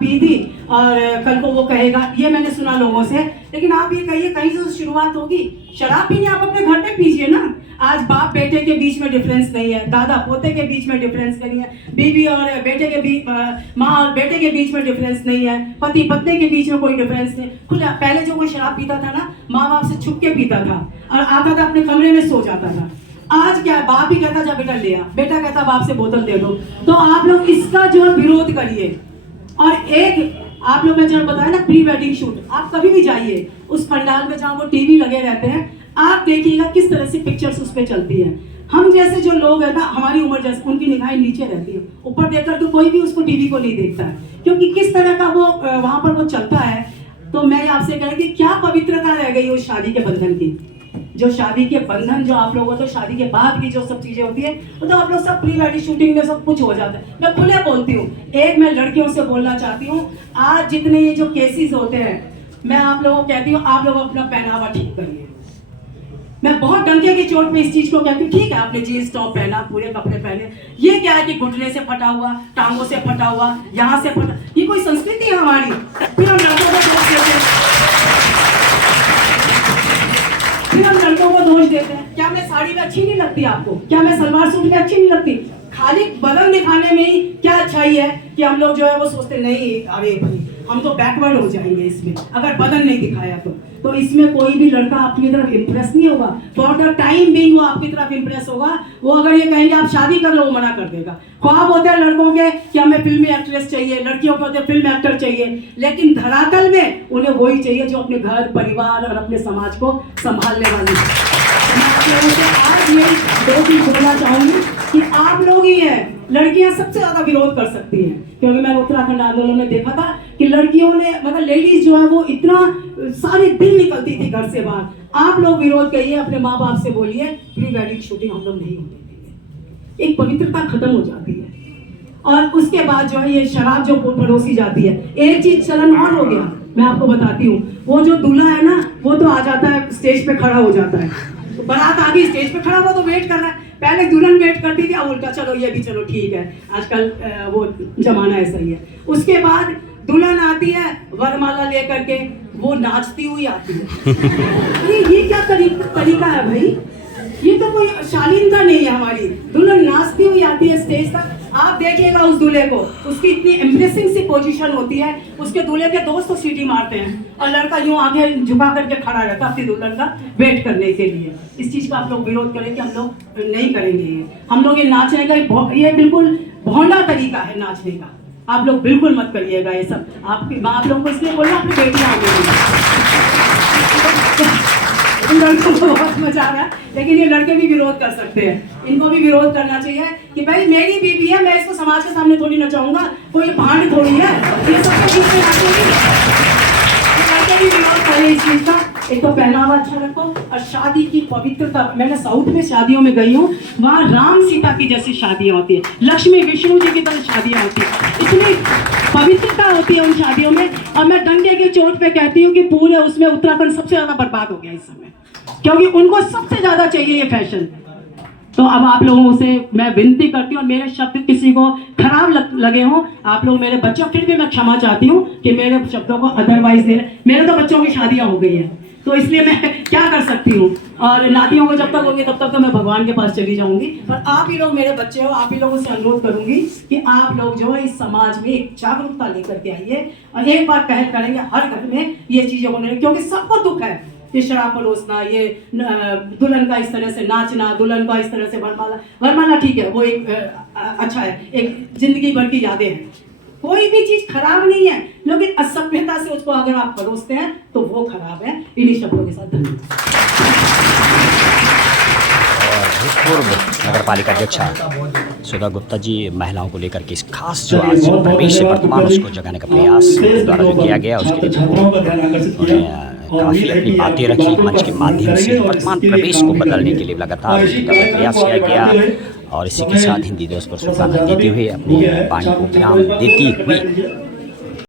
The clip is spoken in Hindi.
पी थी और कल को वो कहेगा, ये मैंने सुना लोगों से। लेकिन आप ये कहिए कहीं से तो शुरुआत होगी। शराब पीनी आप अपने घर पे पीजिए ना। आज बाप बेटे के बीच में डिफरेंस नहीं है, दादा पोते के बीच में डिफरेंस नहीं है, बीवी और बेटे के बीच, माँ और बेटे के बीच में डिफरेंस नहीं है, पति पत्नी के बीच में कोई डिफरेंस नहीं। खुला पहले जो कोई शराब पीता था ना, माँ बाप से छुप के पीता था और आता था अपने कमरे में सो जाता था। आज क्या, बाप ही कहता जा बेटा ले आ, बेटा कहता बाप से बोतल दे दो। तो आप लोग इसका जो है विरोध करिए। और एक आप लोग ने जो बताया ना प्री वेडिंग शूट, आप कभी भी जाइए उस पंडाल में जहाँ वो टीवी लगे रहते हैं, आप देखिएगा किस तरह से पिक्चर्स उस पर चलती है। हम जैसे जो लोग हैं ना, हमारी उम्र जैसे, उनकी निगाहें नीचे रहती है, ऊपर देखकर तो कोई भी उसको टीवी को नहीं देखता है, क्योंकि किस तरह का वो वहाँ पर वो चलता है। तो मैं आपसे कहूँगी क्या पवित्रता रह गई उस शादी के बंधन की। जो शादी के बंधन जो आप लोगों तो शादी के बाद की जो सब चीजें होती है, वो तो आप लोग सब प्री वेडिंग शूटिंग में सब कुछ हो जाता है। मैं खुले बोलती हूँ। एक मैं लड़कियों से बोलना चाहती हूँ, आज जितने ये जो केसेस होते हैं, मैं आप लोगों को कहती हूँ आप लोग अपना पहनावा ठीक करिए। मैं बहुत डंके की चोट पे इस चीज को कहती हूँ, ठीक है आपने जीन्स टॉप पहना, पूरे कपड़े पहने, ये क्या है कि घुटने से फटा हुआ, टांगों से फटा हुआ, यहाँ से फटा, ये कोई संस्कृति है हमारी? फिर हम लड़कों को दोष देते हैं, फिर हम लड़कों को दोष देते हैं। क्या मैं साड़ी में अच्छी नहीं लगती आपको? क्या मैं सलवार सूट में अच्छी नहीं लगती? खाली बदन दिखाने में ही क्या अच्छाई है कि हम लोग जो है वो सोचते नहीं, अरे भाई हम तो बैकवर्ड हो जाएंगे इसमें अगर बदन नहीं दिखाया तो इसमें कोई भी लड़का आपकी तरफ इम्प्रेस नहीं होगा। फॉर द टाइम बीइंग वो आपकी तरफ इम्प्रेस होगा। वो अगर ये कहेंगे आप शादी कर लो, वो मना कर देगा। ख्वाब होते हैं लड़कों के कि हमें फिल्मी एक्ट्रेस चाहिए, लड़कियों के होते हैं फिल्म एक्टर चाहिए, लेकिन धरातल में उन्हें वही चाहिए जो अपने घर परिवार और अपने समाज को संभालने वाली है। आज मैं दो चीज बोलना चाहूंगी कि आप लोग ही हैं, लड़कियां सबसे ज्यादा विरोध कर सकती हैं, क्योंकि मैंने उत्तराखंड आंदोलन में देखा था कि लड़कियों ने, मतलब लेडीज जो है वो इतना सारे दिन निकलती थी घर से बाहर। आप लोग विरोध करिए, अपने माँ बाप से बोलिए प्री वेडिंग शूटिंग हम लोग नहीं होने देंगे। एक पवित्रता खत्म हो जाती है। और उसके बाद जो है ये शराब जो परोसी जाती है, एक चीज चलन और हो गया, मैं आपको बताती हूँ। वो जो दूल्हा है ना, वो तो आ जाता है स्टेज पे खड़ा हो जाता है, तो बारात आ गई, स्टेज पे खड़ा हुआ तो वेट कर रहा है। पहले दुल्हन वेट करती थी, अब उल्टा चलो ये भी चलो ठीक है, आजकल वो जमाना ऐसा ही है। उसके बाद दुल्हन आती है वरमाला लेकर के, वो नाचती हुई आती है। अरे ये क्या तरीका है भाई? ये तो कोई शालीनता नहीं है हमारी। दुल्हन नाचती हुई आती है स्टेज तक। आप देखिएगा उस दूल्हे को, उसकी इतनी इम्प्रेसिंग सी पोजीशन होती है, उसके दूल्हे के दोस्त तो सीटी मारते हैं और लड़का यूं आगे झुका करके खड़ा रहता है अपनी दुल्हन का वेट करने के लिए। इस चीज का आप लोग विरोध करें कि हम लोग नहीं करेंगे। ये हम लोग ये नाचने का ये बिल्कुल भोंडा तरीका है नाचने का, आप लोग बिल्कुल मत करिएगा ये सब। आप लोगों को इसलिए बोलना अपनी बेटियां इन लड़कों को बहुत मजा आ रहा है, लेकिन ये लड़के भी विरोध कर सकते हैं, इनको भी विरोध करना चाहिए कि भाई मेरी बीवी है, मैं इसको समाज के सामने थोड़ी नचाऊंगा, कोई भांड थोड़ी है, ये सब बीच में लड़के भी विरोध करें इस चीज का। एक तो पहनावा अच्छा रखो और शादी की पवित्रता। मैंने साउथ में शादियों में गई हूँ, वहाँ राम सीता की जैसी शादियाँ होती है, लक्ष्मी विष्णु जी की तरह शादियाँ होती है, इतनी पवित्रता होती है उन शादियों में। और मैं डंडे की चोट पे कहती हूँ कि पूरे उसमें उत्तराखंड सबसे ज्यादा बर्बाद हो गया इस समय, क्योंकि उनको सबसे ज्यादा चाहिए ये फैशन। तो अब आप लोगों से मैं विनती करती हूँ, और मेरे शब्द किसी को खराब लगे हों, आप लोग मेरे बच्चों, फिर भी मैं क्षमा चाहती हूँ कि मेरे शब्दों को अदरवाइज दे रहे। मेरे तो बच्चों की शादियाँ हो गई है, तो इसलिए मैं क्या कर सकती हूँ, और नातियों को जब तक होगी तब तक तो मैं भगवान के पास चली जाऊंगी। पर आप ही लोग मेरे बच्चे हो, आप ही लोगों से अनुरोध करूंगी कि आप लोग जो है इस समाज में एक जागरूकता लेकर के आइए और एक बार पहल करेंगे हर घर में ये चीजें होने, क्योंकि सबको दुख है। ये शराब परोसना, ये दुल्हन का इस तरह से नाचना, दुल्हन का इस तरह से वरमाला ठीक है, वो एक अच्छा है, एक जिंदगी भर की यादें हैं, कोई भी चीज खराब नहीं है, लेकिन असभ्यता से उसको अगर आप परोसते हैं तो वो खराब है। इन्हीं शब्दों के साथ धन्यवाद। भूतपूर्व नगर पालिका अध्यक्षा सुधा गुप्ता जी महिलाओं को लेकर के इस खास जो आज प्रवेश वर्तमान उसको जगाने का प्रयास द्वारा जो किया गया, उसके लिए काफ़ी अपनी बातें रखी मंच के माध्यम से। वर्तमान प्रवेश को बदलने के लिए लगातार प्रयास किया गया और इसी के साथ हिंदी दिवस पर शुभकामनाएं देते हुए अपनी वाणी को विराम देती हुई